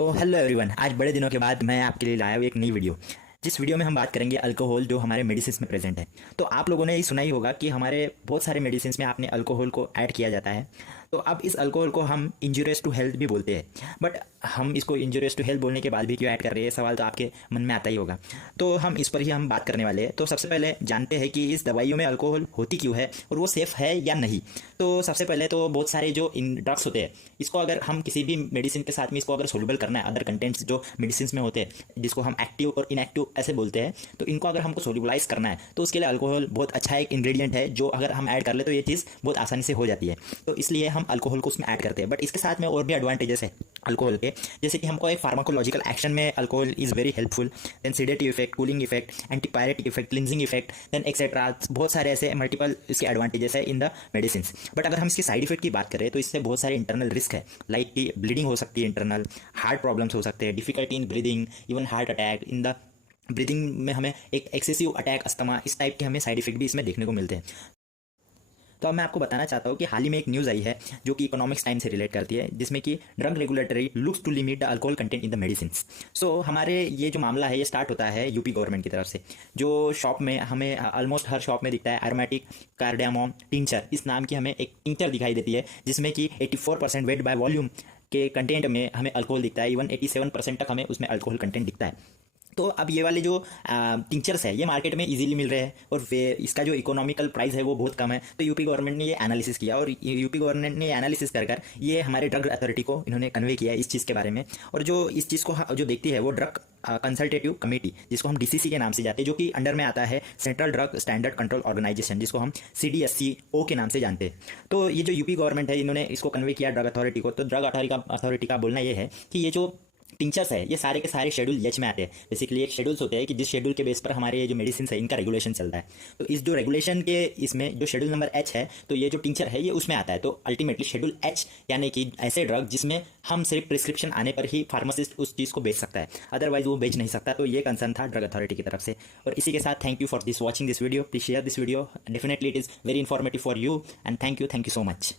तो hello everyone, आज बड़े दिनों के बाद मैं आपके लिए लाया हूँ एक नई वीडियो। जिस वीडियो में हम बात करेंगे अल्कोहल जो हमारे मेडिसिन में प्रेजेंट है। तो आप लोगों ने ये सुना ही होगा कि हमारे बहुत सारे मेडिसिन में आपने अल्कोहल को ऐड किया जाता है। तो अब इस अल्कोहल को हम इंजूरियस टू हेल्थ भी बोलते हैं, बट हम इसको इंजूरियस टू हेल्थ बोलने के बाद भी क्यों ऐड कर रहे हैं, सवाल तो आपके मन में आता ही होगा। तो हम इस पर ही हम बात करने वाले हैं। तो सबसे पहले जानते हैं कि इस दवाइयों में अल्कोहल होती क्यों है और वो सेफ़ है या नहीं। तो सबसे पहले तो बहुत सारे जो इन ड्रग्स होते हैं, इसको अगर हम किसी भी मेडिसिन के साथ में इसको अगर सोल्यूबल करना है, अदर कंटेंट्स जो मेडिसिन में होते हैं जिसको हम एक्टिव और इनएक्टिव ऐसे बोलते हैं, तो इनको अगर हमको सोल्यूबलाइज करना है तो उसके लिए अल्कोहल बहुत अच्छा एक इंग्रेडिएंट है जो अगर हम ऐड कर ले तो ये चीज़ बहुत आसानी से हो जाती है। तो इसलिए हम अल्कोहल को उसमें ऐड करते हैं। बट इसके साथ में और भी एडवांटेजेस है अल्कोहल के, जैसे कि हमको एक फार्माकोलॉजिकल एक्शन में alcohol is very helpful, then sedative effect, cooling effect, antipyretic effect, cleansing effect, then etcetera. बहुत सारे ऐसे मल्टीपल इसके एडवांटेजेस है इन द मेडिसिन। बट अगर हम इसके साइड इफेक्ट की बात करें तो इससे बहुत सारे इंटरनल रिस्क है, लाइक कि ब्लीडिंग हो सकती है, इंटरनल हार्ट प्रॉब्लम्स हो सकते हैं, difficulty in breathing, even heart attack in the breathing में हमें एक एक्सेसिव अटैक, अस्थमा, इस टाइप के हमें साइड इफेक्ट भी इसमें देखने को मिलते हैं। तो अब मैं आपको बताना चाहता हूँ कि हाल ही में एक न्यूज़ आई है जो कि इकोनॉमिक्स टाइम से रिलेट करती है, जिसमें कि drug regulatory looks to limit the alcohol content in the medicine. So हमारे ये जो मामला है ये स्टार्ट होता है यूपी गवर्नमेंट की तरफ से, जो शॉप में हमें ऑलमोस्ट हर शॉप में दिखता है एरोमेटिक कार्डामोम टिंचर, इस नाम की हमें एक टिंचर दिखाई देती है जिसमें कि 84% वेट बाय वॉल्यूम के कंटेंट में हमें अल्कोहल दिखता है, इवन 87% तक हमें उसमें अल्कोहल कंटेंट दिखता है। तो अब ये वाले जो टिंचर्स है ये मार्केट में इजीली मिल रहे हैं और इसका जो इकोनॉमिकल प्राइस है वो बहुत कम है। तो यूपी गवर्नमेंट ने ये एनालिसिस किया और यूपी गवर्नमेंट ने एनालिसिस कर ये हमारे ड्रग अथॉरिटी को इन्होंने कन्वे किया इस चीज़ के बारे में। और जो इस चीज़ को जो देखती है वो ड्रग कंसल्टेटिव कमेटी, जिसको हम डीसीसी के नाम से जाते हैं, जो कि अंडर में आता है central drug standard control organisation, जिसको हम CDSCO के नाम से जानते हैं। तो ये जो यूपी गवर्नमेंट है इन्होंने इसको कन्वे किया ड्रग अथॉरिटी को। तो ड्रग अथॉरिटी का बोलना ये है कि ये जो टिंचर्स है ये सारे के सारे शेड्यूल एच में आते हैं। बेसिकली एक शेड्यूल्स होते हैं कि जिस शेड्यूल के बेस पर हमारे ये जो मेडिसिन है इनका रेगुलेशन चलता है। तो इस जो रेगुलेशन के इसमें जो शेड्यूल नंबर H है, तो ये जो टिंचर है ये उसमें आता है। तो अल्टीमेटली शेड्यूल H यानी कि ऐसे ड्रग जिसमें हम सिर्फ प्रिस्क्रिप्शन आने पर ही फार्मासिस्ट उस चीज़ को बेच सकता है, अदरवाइज वो बेच नहीं सकता। तो ये कंसर्न था ड्रग अथॉरिटी की तरफ से। और इसी के साथ thank you for this watching this video, please share this video, definitely it is very informative for you and thank you so much.